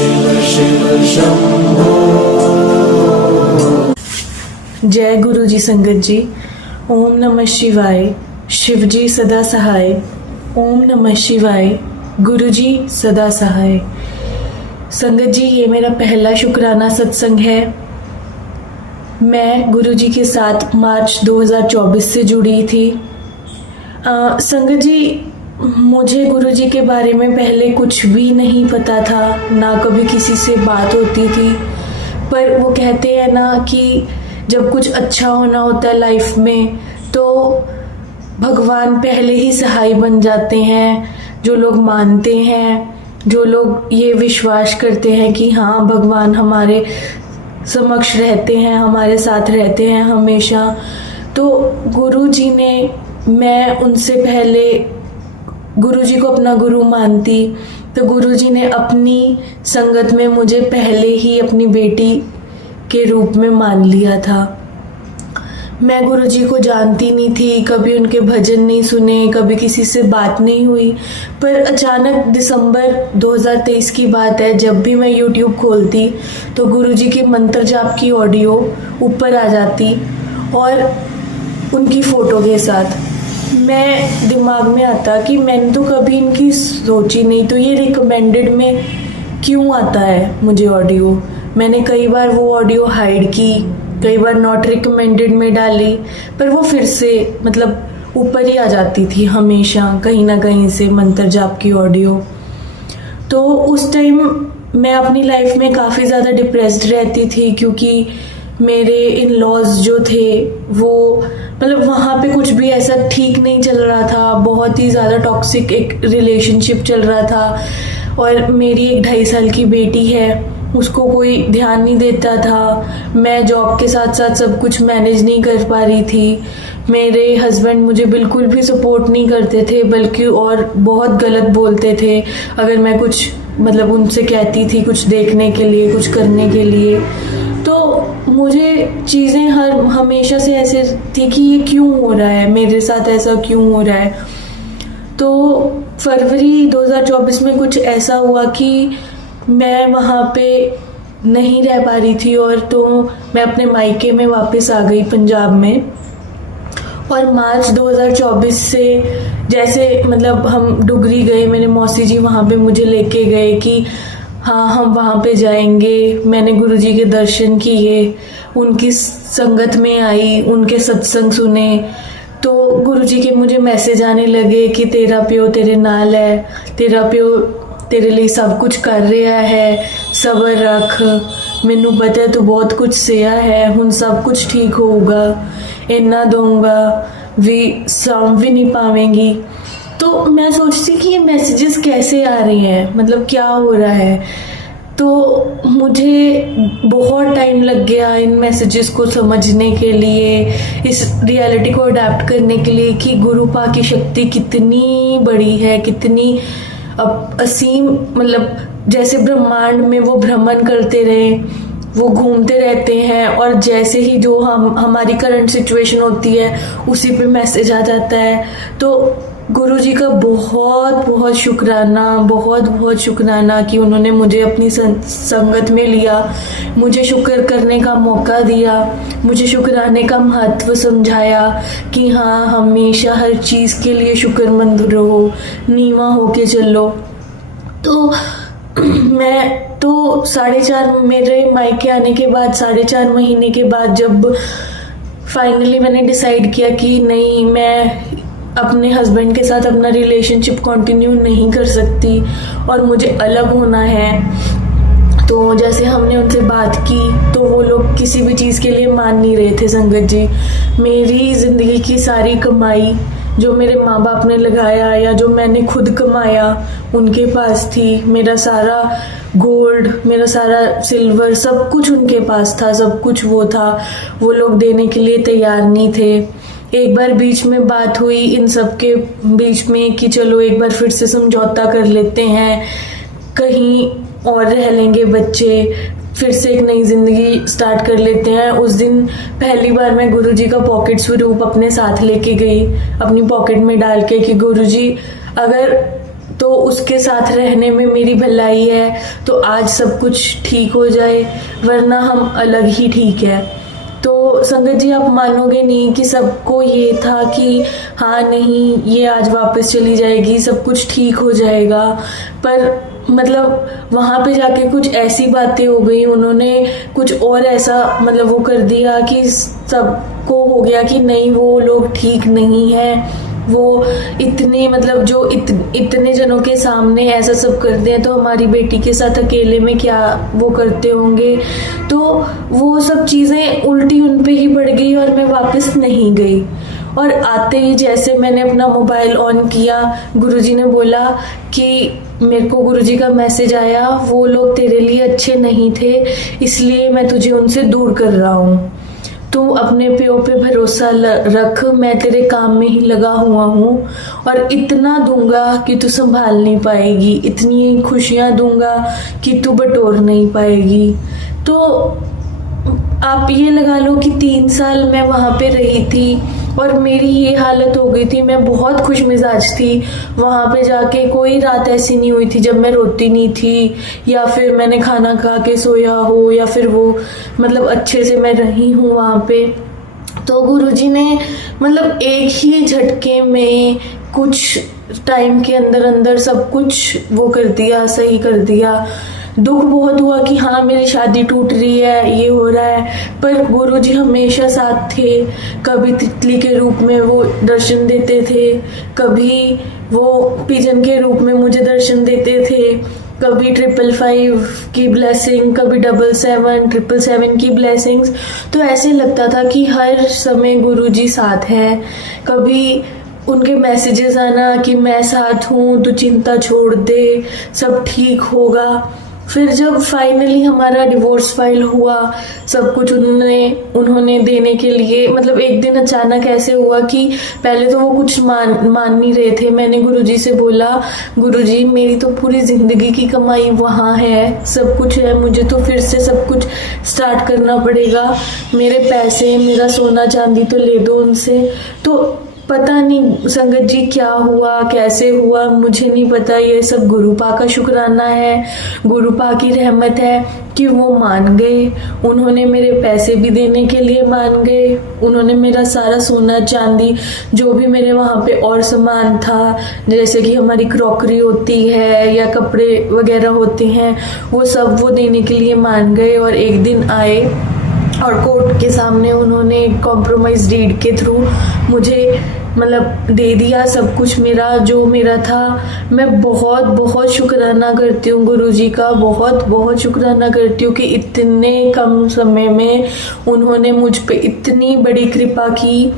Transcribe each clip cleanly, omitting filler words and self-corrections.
शिव शिव शंभो। जय गुरु जी संगत जी। ओम नमः शिवाय। शिव जी सदा सहाय। ओम नमः शिवाय। गुरु जी सदा सहाय। संगत जी, ये मेरा पहला शुक्राना सत्संग है। मैं गुरु जी के साथ मार्च 2024 से जुड़ी थी। संगत जी, मुझे गुरु जी के बारे में पहले कुछ भी नहीं पता था, ना कभी किसी से बात होती थी। पर वो कहते हैं ना कि जब कुछ अच्छा होना होता है लाइफ में तो भगवान पहले ही सहाय बन जाते हैं। जो लोग मानते हैं, जो लोग ये विश्वास करते हैं कि हाँ भगवान हमारे समक्ष रहते हैं, हमारे साथ रहते हैं हमेशा, तो गुरु जी ने, मैं उनसे पहले गुरु जी को अपना गुरु मानती, तो गुरु जी ने अपनी संगत में मुझे पहले ही अपनी बेटी के रूप में मान लिया था। मैं गुरु जी को जानती नहीं थी, कभी उनके भजन नहीं सुने, कभी किसी से बात नहीं हुई। पर अचानक दिसंबर 2023 की बात है, जब भी मैं YouTube खोलती तो गुरु जी की मंत्र जाप की ऑडियो ऊपर आ जाती और उनकी फ़ोटो के साथ। मैं दिमाग में आता कि मैंने तो कभी इनकी सोची नहीं, तो ये रिकमेंडेड में क्यों आता है मुझे ऑडियो। मैंने कई बार वो ऑडियो हाइड की, कई बार नॉट रिकमेंडेड में डाली, पर वो फिर से मतलब ऊपर ही आ जाती थी हमेशा कहीं ना कहीं से मंत्र जाप की ऑडियो। तो उस टाइम मैं अपनी लाइफ में काफ़ी ज़्यादा डिप्रेस्ड रहती थी, क्योंकि मेरे इन लॉज जो थे वो मतलब वहाँ पे कुछ भी ऐसा ठीक नहीं चल रहा था। बहुत ही ज़्यादा टॉक्सिक एक रिलेशनशिप चल रहा था और मेरी एक 2.5 साल की बेटी है, उसको कोई ध्यान नहीं देता था। मैं जॉब के साथ साथ सब कुछ मैनेज नहीं कर पा रही थी। मेरे हस्बैंड मुझे बिल्कुल भी सपोर्ट नहीं करते थे, बल्कि और बहुत गलत बोलते थे अगर मैं कुछ मतलब उनसे कहती थी कुछ देखने के लिए, कुछ करने के लिए। तो मुझे चीज़ें हमेशा से ऐसे थी कि ये क्यों हो रहा है मेरे साथ, ऐसा क्यों हो रहा है। तो फरवरी 2024 में कुछ ऐसा हुआ कि मैं वहाँ पे नहीं रह पा रही थी और तो मैं अपने मायके में वापस आ गई पंजाब में। और मार्च 2024 से जैसे मतलब हम डुगरी गए, मेरे मौसी जी वहाँ पे मुझे लेके गए कि हाँ हम वहाँ पे जाएंगे। मैंने गुरुजी के दर्शन किए, उनकी संगत में आई, उनके सत्संग सुने। तो गुरुजी के मुझे मैसेज आने लगे कि तेरा प्यो तेरे नाल है, तेरा प्यो तेरे लिए सब कुछ कर रहा है, सबर रख, मैनू पता है तू बहुत कुछ सहा है, हुण सब कुछ ठीक होगा, इन्ना दूंगा भी सांभ भी नहीं पावेंगी। तो मैं सोचती कि ये मैसेजेस कैसे आ रहे हैं, मतलब क्या हो रहा है। तो मुझे बहुत टाइम लग गया इन मैसेजेस को समझने के लिए, इस रियलिटी को अडेप्ट करने के लिए कि गुरुपा की शक्ति कितनी बड़ी है, कितनी असीम, मतलब जैसे ब्रह्मांड में वो भ्रमण करते रहे, वो घूमते रहते हैं और जैसे ही जो हमारी करंट सिचुएशन होती है उसी पे मैसेज आ जाता है। तो गुरुजी का बहुत बहुत शुक्राना, बहुत बहुत शुक्राना कि उन्होंने मुझे अपनी संगत में लिया, मुझे शुक्र करने का मौका दिया, मुझे शुक्राने का महत्व समझाया कि हाँ हमेशा हर चीज़ के लिए शुक्रमंद रहो, नीवा होके चलो। तो मैं तो 4.5 मेरे मायके आने के बाद 4.5 महीने के बाद जब फाइनली मैंने डिसाइड किया कि नहीं, मैं अपने हस्बैंड के साथ अपना रिलेशनशिप कंटिन्यू नहीं कर सकती और मुझे अलग होना है। तो जैसे हमने उनसे बात की तो वो लोग किसी भी चीज़ के लिए मान नहीं रहे थे। संगत जी, मेरी ज़िंदगी की सारी कमाई जो मेरे माँ बाप ने लगाया या जो मैंने खुद कमाया उनके पास थी, मेरा सारा गोल्ड, मेरा सारा सिल्वर, सब कुछ उनके पास था, सब कुछ वो था, वो लोग देने के लिए तैयार नहीं थे। एक बार बीच में बात हुई इन सब के बीच में कि चलो एक बार फिर से समझौता कर लेते हैं, कहीं और रह लेंगे बच्चे, फिर से एक नई ज़िंदगी स्टार्ट कर लेते हैं। उस दिन पहली बार मैं गुरुजी का पॉकेट स्वरूप अपने साथ लेके गई, अपनी पॉकेट में डाल के कि गुरुजी अगर तो उसके साथ रहने में मेरी भलाई है, तो आज सब कुछ ठीक हो जाए, वरना हम अलग ही ठीक है। तो संगत जी, आप मानोगे नहीं कि सबको ये था कि हाँ नहीं, ये आज वापस चली जाएगी, सब कुछ ठीक हो जाएगा। पर मतलब वहाँ पे जाके कुछ ऐसी बातें हो गई, उन्होंने कुछ और ऐसा मतलब वो कर दिया कि सबको हो गया कि नहीं, वो लोग ठीक नहीं है। वो इतने मतलब जो इतने जनों के सामने ऐसा सब करते हैं, तो हमारी बेटी के साथ अकेले में क्या वो करते होंगे। तो वो सब चीज़ें उल्टी उन पे ही पड़ गई और मैं वापस नहीं गई। और आते ही जैसे मैंने अपना मोबाइल ऑन किया, गुरुजी ने बोला कि मेरे को गुरुजी का मैसेज आया, वो लोग तेरे लिए अच्छे नहीं थे, इसलिए मैं तुझे उनसे दूर कर रहा हूँ। तू अपने प्यो पे भरोसा रख, मैं तेरे काम में ही लगा हुआ हूँ और इतना दूंगा कि तू संभाल नहीं पाएगी, इतनी खुशियाँ दूंगा कि तू बटोर नहीं पाएगी। तो आप ये लगा लो कि 3 साल मैं वहाँ पे रही थी और मेरी ये हालत हो गई थी। मैं बहुत खुश मिजाज थी वहाँ पे जाके, कोई रात ऐसी नहीं हुई थी जब मैं रोती नहीं थी या फिर मैंने खाना खा के सोया हो या फिर वो मतलब अच्छे से मैं रही हूँ वहाँ पे। तो गुरुजी ने मतलब एक ही झटके में कुछ टाइम के अंदर अंदर सब कुछ वो कर दिया, सही कर दिया। दुख बहुत हुआ कि हाँ मेरी शादी टूट रही है, ये हो रहा है, पर गुरुजी हमेशा साथ थे। कभी तितली के रूप में वो दर्शन देते थे, कभी वो पिजन के रूप में मुझे दर्शन देते थे, कभी 555 की ब्लेसिंग, कभी 77 777 की ब्लेसिंग्स। तो ऐसे लगता था कि हर समय गुरुजी साथ हैं। कभी उनके मैसेजेस आना कि मैं साथ हूँ, तू चिंता छोड़ दे, सब ठीक होगा। फिर जब फाइनली हमारा डिवोर्स फाइल हुआ, सब कुछ उन्होंने देने के लिए मतलब एक दिन अचानक ऐसे हुआ कि पहले तो वो कुछ मान नहीं रहे थे। मैंने गुरुजी से बोला, गुरुजी मेरी तो पूरी ज़िंदगी की कमाई वहाँ है, सब कुछ है, मुझे तो फिर से सब कुछ स्टार्ट करना पड़ेगा, मेरे पैसे, मेरा सोना चांदी तो ले दो उनसे। तो पता नहीं संगत जी क्या हुआ, कैसे हुआ, मुझे नहीं पता। ये सब गुरुपा का शुक्राना है, गुरुपा की रहमत है कि वो मान गए। उन्होंने मेरे पैसे भी देने के लिए मान गए, उन्होंने मेरा सारा सोना चांदी जो भी मेरे वहाँ पे और सामान था, जैसे कि हमारी क्रॉकरी होती है या कपड़े वगैरह होते हैं, वो सब वो देने के लिए मान गए। और एक दिन आए और कोर्ट के सामने उन्होंने कॉम्प्रोमाइज डीड के थ्रू मुझे मतलब दे दिया सब कुछ, मेरा जो मेरा था। मैं बहुत बहुत शुक्राना करती हूँ गुरुजी का, बहुत बहुत शुक्राना करती हूँ कि इतने कम समय में उन्होंने मुझ पे इतनी बड़ी कृपा की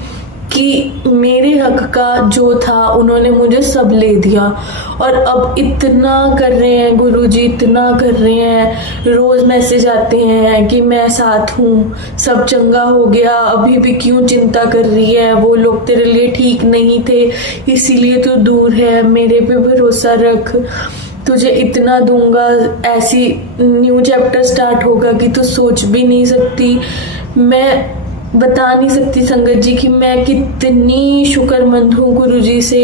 कि मेरे हक का जो था उन्होंने मुझे सब ले दिया। और अब इतना कर रहे हैं गुरुजी, इतना कर रहे हैं, रोज़ मैसेज आते हैं कि मैं साथ हूँ, सब चंगा हो गया, अभी भी क्यों चिंता कर रही है, वो लोग तेरे लिए ठीक नहीं थे इसीलिए तू दूर है, मेरे पे भरोसा रख, तुझे इतना दूंगा, ऐसी न्यू चैप्टर स्टार्ट होगा कि तू सोच भी नहीं सकती। मैं बता नहीं सकती संगत जी कि मैं कितनी शुक्रमंद हूँ गुरुजी से,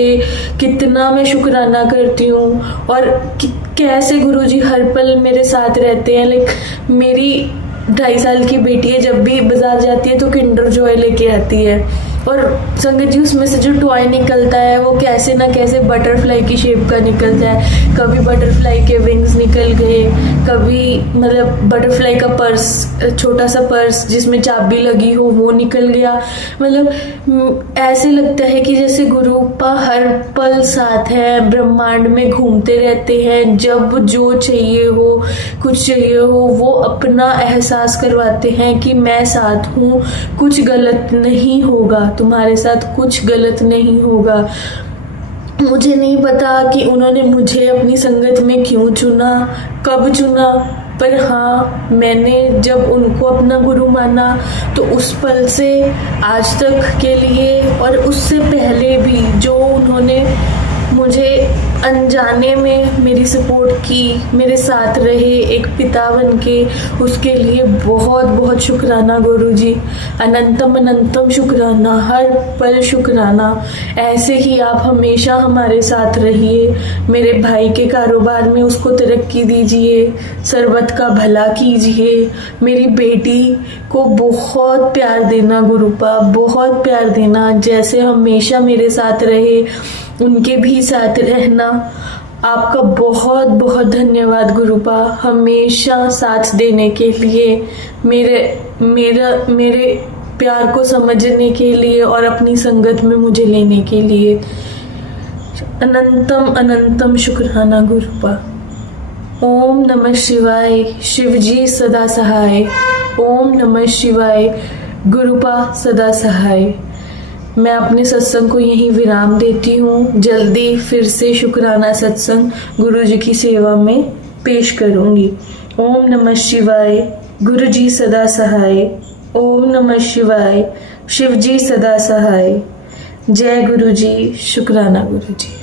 कितना मैं शुक्राना करती हूँ और कैसे गुरुजी हर पल मेरे साथ रहते हैं। लाइक मेरी 2.5 साल की बेटी है, जब भी बाजार जाती है तो किंडर जॉय लेके आती है और संगत जी उसमें से जो टॉय निकलता है वो कैसे ना कैसे बटरफ्लाई की शेप का निकलता है। कभी बटरफ्लाई के विंग्स निकल गए, कभी मतलब बटरफ्लाई का पर्स, छोटा सा पर्स जिसमें चाबी लगी हो वो निकल गया। मतलब ऐसे लगता है कि जैसे गुरुपा हर पल साथ है, ब्रह्मांड में घूमते रहते हैं, जब जो चाहिए हो, कुछ चाहिए हो, वो अपना एहसास करवाते हैं कि मैं साथ हूँ, कुछ गलत नहीं होगा, तुम्हारे साथ कुछ गलत नहीं होगा। मुझे नहीं पता कि उन्होंने मुझे अपनी संगत में क्यों चुना, कब चुना, पर हाँ मैंने जब उनको अपना गुरु माना तो उस पल से आज तक के लिए और उससे पहले भी जो उन्होंने मुझे अनजाने में मेरी सपोर्ट की, मेरे साथ रहे एक पिता बन के, उसके लिए बहुत बहुत शुक्राना गुरुजी। अनंतम अनंतम शुक्राना, हर पल शुक्राना। ऐसे ही आप हमेशा हमारे साथ रहिए। मेरे भाई के कारोबार में उसको तरक्की दीजिए, सरबत का भला कीजिए। मेरी बेटी को बहुत प्यार देना गुरुपा, बहुत प्यार देना। जैसे हमेशा मेरे साथ रहे, उनके भी साथ रहना। आपका बहुत बहुत धन्यवाद गुरुपा, हमेशा साथ देने के लिए, मेरे प्यार को समझने के लिए और अपनी संगत में मुझे लेने के लिए। अनंतम अनंतम शुक्राना गुरुपा। ओम नमः शिवाय। शिवजी सदा सहाय। ओम नमः शिवाय। गुरुपा सदा सहाय। मैं अपने सत्संग को यहीं विराम देती हूँ। जल्दी फिर से शुक्राना सत्संग गुरु जी की सेवा में पेश करूँगी। ओम नमः शिवाय। गुरु जी सदा सहाय। ओम नमः शिवाय। शिव जी सदा सहाय। जय गुरु जी। शुक्राना गुरु जी।